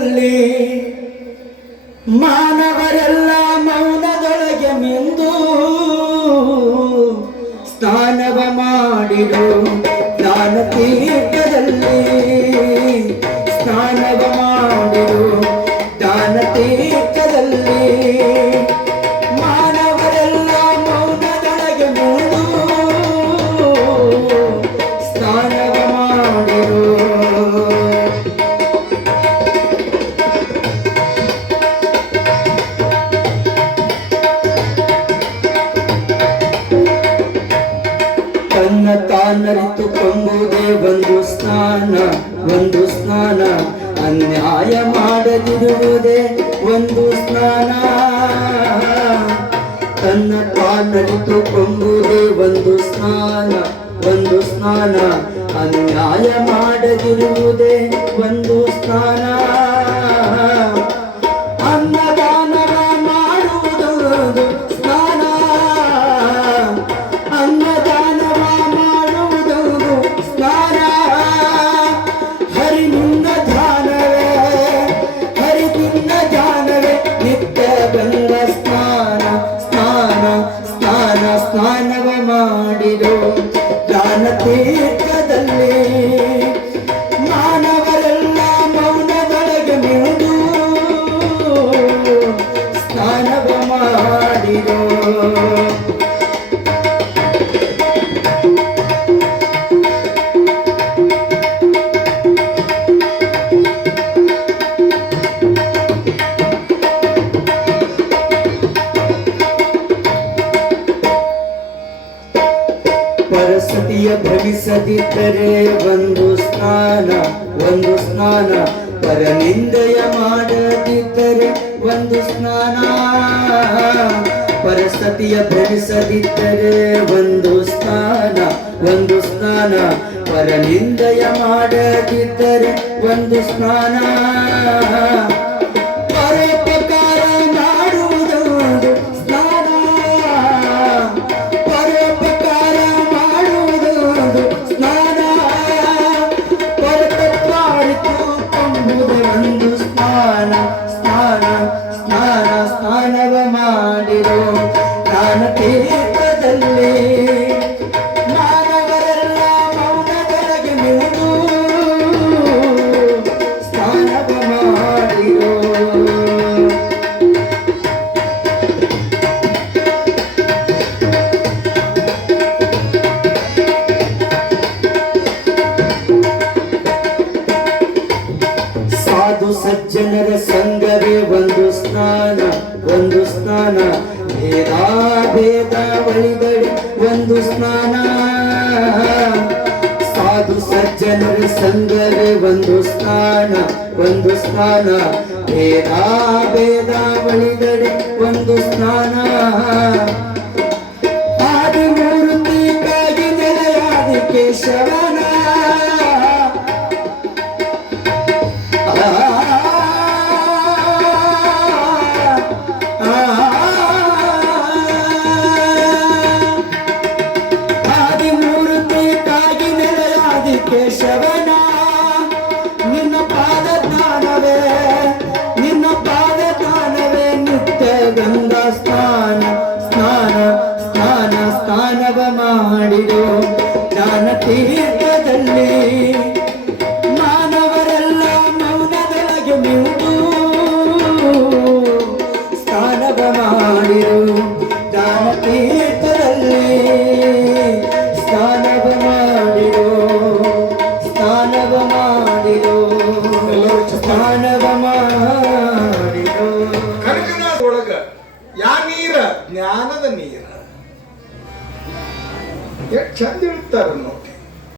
ತೀರ್ಥದಲ್ಲಿ ಮಾನವರೆಲ್ಲ ಮೌನದೊಳಗೆ ಮಿಂದು ಸ್ನಾನವ ಮಾಡಿರು. ನಾನು ತೀರ್ಥದಲ್ಲಿ ಸ್ನಾನವ ಮಾಡಿರು. ಸ್ನಾನ, ಒಂದು ಸ್ನಾನ, ಅನ್ಯಾಯ ಮಾಡದಿರುವುದೇ ಒಂದು ಸ್ನಾನ. ತನ್ನ ತಾನರಿತುಕೊಂಬುದೇ ಒಂದು ಸ್ನಾನ ಒಂದು ಸ್ನಾನ, ಅನ್ಯಾಯ ಮಾಡದಿರುವುದೇ ಒಂದು ಸ್ನಾನ. ಮಾಡಿರೋ ಜ್ಞಾನ ತೀರ್ಥದಲ್ಲಿ ಪರಸತಿಯ ಭವಿಸದಿದ್ದರೆ ಒಂದು ಸ್ನಾನ ಒಂದು ಸ್ನಾನ. ಪರನಿಂದೆಯ ಮಾಡದಿದ್ದರೆ ಒಂದು ಸ್ನಾನ. ಪರಸ್ಥಿತಿಯ ಭರಿಸದಿದ್ದರೆ ಒಂದು ಸ್ನಾನ ಒಂದು ಸ್ನಾನ. ಪರನಿಂದೆಯ ಮಾಡದಿದ್ದರೆ ಒಂದು ಸ್ನಾನ. हिन्दुस्ता स्थान ಸಜ್ಜನರ ಸಂಘವೇ ಒಂದು ಸ್ನಾನ ಒಂದು ಸ್ನಾನ ಭೇದ ಭೇದ ಒಂದು ಸ್ನಾನ ಸಾಧು ಸಜ್ಜನರ ಸಂಘವೇ ಒಂದು ಸ್ನಾನ ಒಂದು ಸ್ನಾನ ಭೇದ ಭೇದ ಒಂದು ಸ್ನಾನ ಮಾಡಿರೋ ಜ್ಞಾನ ತೀರ್ಥದಲ್ಲಿ ಮಾನವರೆಲ್ಲ ಮೌನದೊಳಗೆ ನಿಂತು ಸ್ನಾನವ ಮಾಡಿರು ಜ್ಞಾನ ತೀರ್ಥದಲ್ಲಿ ಸ್ನಾನವ ಮಾಡಿರು ಸ್ನಾನವ ಮಾಡಿರು ಸ್ನಾನವ ಮಾಡಿರು. ಯಾ ನೀರ ಜ್ಞಾನದ ನೀರ. いやチャンネルってあるの